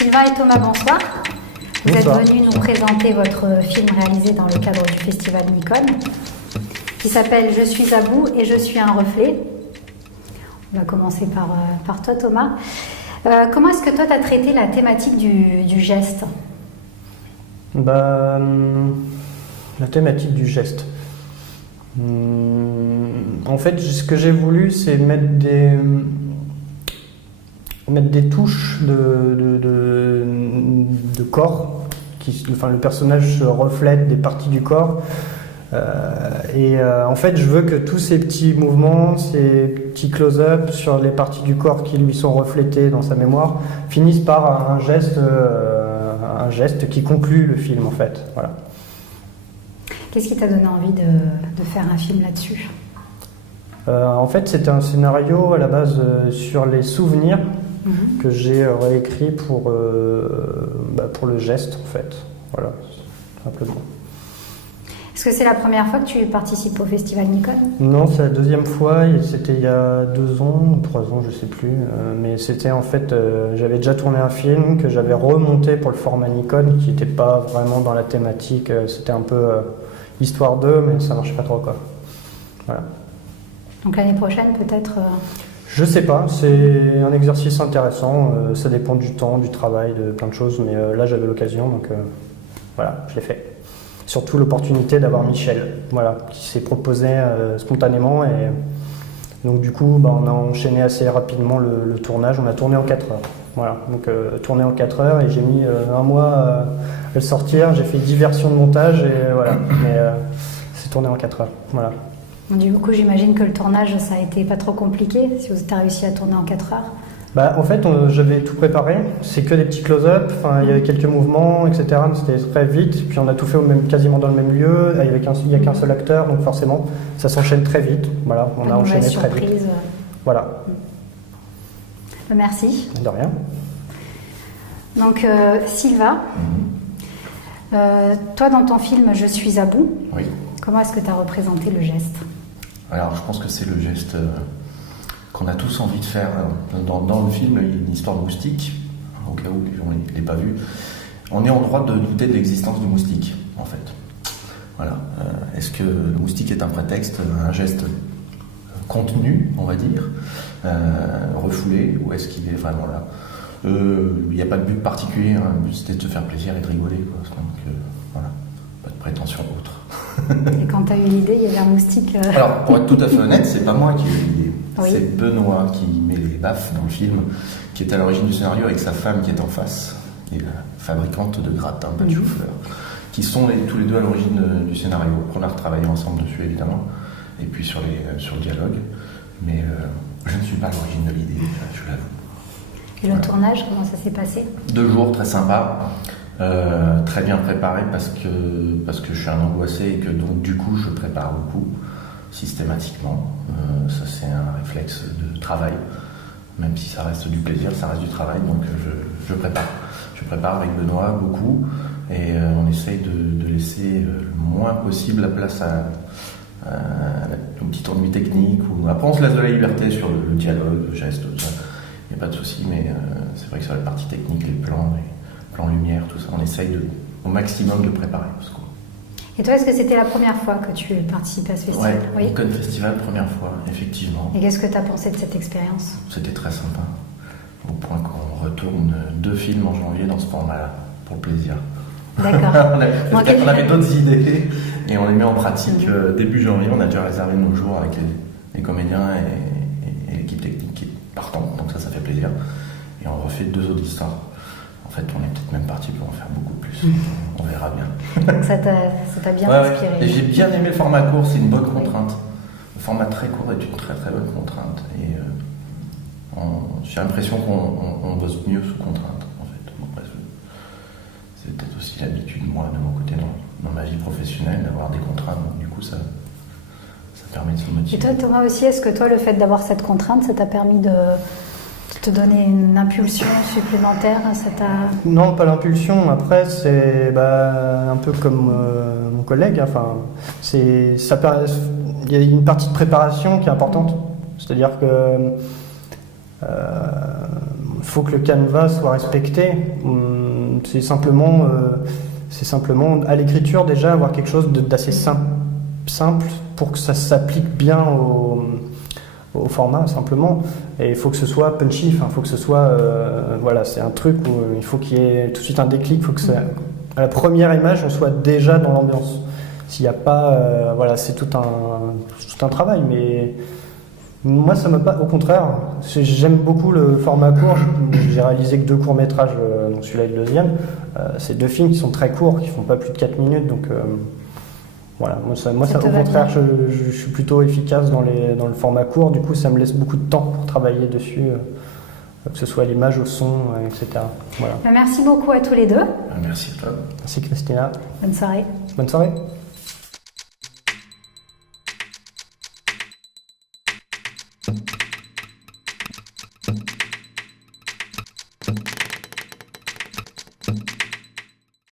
Sylvain et Thomas, bonsoir. Vous Bonsoir. êtes venus nous présenter votre film réalisé dans le cadre du festival Nikon, qui s'appelle Je suis à bout et je suis un reflet. On va commencer par toi, Thomas. Comment est-ce que toi, tu as traité la thématique du geste ? La thématique du geste. En fait, ce que j'ai voulu, c'est mettre des touches de corps. Le personnage se reflète des parties du corps. En fait, je veux que tous ces petits mouvements, ces petits close-up sur les parties du corps qui lui sont reflétées dans sa mémoire, finissent par un geste qui conclut le film, en fait. Voilà. Qu'est-ce qui t'a donné envie de faire un film là-dessus ? En fait, c'était un scénario à la base sur les souvenirs que j'ai réécrit pour le geste, en fait. Voilà, simplement. Est-ce que c'est la première fois que tu participes au festival Nikon ? Non, c'est la deuxième fois. C'était il y a 2 ans ou 3 ans, je sais plus. Mais c'était en fait, j'avais déjà tourné un film que j'avais remonté pour le format Nikon, qui n'était pas vraiment dans la thématique. C'était un peu histoire d'eux, mais ça marche pas trop, quoi. Voilà. Donc l'année prochaine, peut-être Je sais pas, c'est un exercice intéressant. Ça dépend du temps, du travail, de plein de choses. Mais là, j'avais l'occasion, donc voilà, je l'ai fait. Surtout l'opportunité d'avoir Michel, voilà, qui s'est proposé spontanément. Et donc du coup, on a enchaîné assez rapidement le tournage. On a tourné en 4 heures. Voilà, donc tourné en 4 heures et j'ai mis 1 mois à le sortir. J'ai fait 10 versions de montage et voilà. Mais c'est tourné en 4 heures. Voilà. Du coup, j'imagine que le tournage, ça a été pas trop compliqué, si vous avez réussi à tourner en 4 heures. En fait, j'avais tout préparé. C'est que des petits close-up. Enfin, il y avait quelques mouvements, etc. Mais c'était très vite. Puis on a tout fait quasiment dans le même lieu. Il n'y a qu'un seul acteur, donc forcément, ça s'enchaîne très vite. Voilà, on a enchaîné très vite. Voilà. Merci. De rien. Donc, Sylvain, toi, dans ton film Je suis à bout, oui. Comment est-ce que tu as représenté le geste ? Alors, je pense que c'est le geste qu'on a tous envie de faire. Dans le film, il y a une histoire de moustique, au cas où on ne l'ait pas vu. On est en droit de douter de l'existence du moustique, en fait. Voilà. Est-ce que le moustique est un prétexte, un geste contenu, on va dire, refoulé, ou est-ce qu'il est vraiment là ? Il n'y a pas de but particulier, hein. Le but c'était de se faire plaisir et de rigoler, quoi. Donc, voilà, pas de prétention autre. Et quand tu as eu l'idée, il y avait un moustique. Alors, pour être tout à fait honnête, c'est pas moi qui ai eu l'idée. Oui. C'est Benoît qui met les baffes dans le film, qui est à l'origine du scénario avec sa femme qui est en face, et la fabricante de gratin, pas de chou-fleur, qui sont tous les deux à l'origine du scénario. On a retravaillé ensemble dessus, évidemment, et puis sur le dialogue. Mais je ne suis pas à l'origine de l'idée, je l'avoue. Et le tournage, comment ça s'est passé ? 2 jours très sympa. Très bien préparé parce que je suis un angoissé et que donc du coup je prépare beaucoup systématiquement. Ça c'est un réflexe de travail, même si ça reste du plaisir, ça reste du travail, donc je prépare. Je prépare avec Benoît beaucoup et on essaye de laisser le moins possible la place à une petite ennui technique. Après on se laisse de la liberté sur le dialogue, le geste, tout ça. Il n'y a pas de souci, mais c'est vrai que sur la partie technique, les plans lumière, tout ça, on essaye au maximum de préparer. Et toi, est-ce que c'était la première fois que tu participais à ce festival ? Oui, Nikon Festival, première fois, effectivement. Et qu'est-ce que tu as pensé de cette expérience ? C'était très sympa, au point qu'on retourne 2 films en janvier dans ce format-là, pour le plaisir. D'accord. On avait d'autres idées et on les met en pratique début janvier. On a déjà réservé nos jours avec les comédiens et l'équipe technique qui est partante, donc ça fait plaisir. Et on refait 2 autres histoires. En fait, on est peut-être même parti pour en faire beaucoup plus. On verra bien. Donc ça t'a bien inspiré. Et j'ai bien aimé le format court, c'est une bonne contrainte. Le format très court est une très très bonne contrainte. Et j'ai l'impression qu'on bosse mieux sous contrainte, en fait. Bon, après, c'est peut-être aussi l'habitude, moi, de mon côté, dans ma vie professionnelle, d'avoir des contraintes. Donc, du coup, ça permet de se motiver. Et toi, Thomas, aussi, est-ce que toi, le fait d'avoir cette contrainte, ça t'a permis de te donner une impulsion supplémentaire ? Non, pas l'impulsion. Après, c'est un peu comme mon collègue. Enfin, il y a une partie de préparation qui est importante. C'est-à-dire que faut que le canevas soit respecté. C'est simplement à l'écriture déjà avoir quelque chose d'assez simple pour que ça s'applique bien au format simplement. Et il faut que ce soit punchy, il faut que ce soit voilà, c'est un truc où il faut qu'il y ait tout de suite un déclic, il faut que à la première image on soit déjà dans l'ambiance. S'il n'y a pas voilà, c'est tout un travail, mais moi ça m'a pas, au contraire, j'aime beaucoup le format court. J'ai réalisé que 2 courts-métrages, donc celui-là et le deuxième. C'est 2 films qui sont très courts, qui font pas plus de 4 minutes, donc voilà, moi ça au contraire, je suis plutôt efficace dans le format court, du coup ça me laisse beaucoup de temps pour travailler dessus, que ce soit à l'image, au son, etc. Voilà. Merci beaucoup à tous les deux. Merci à toi. Merci Christina. Bonne soirée. Bonne soirée.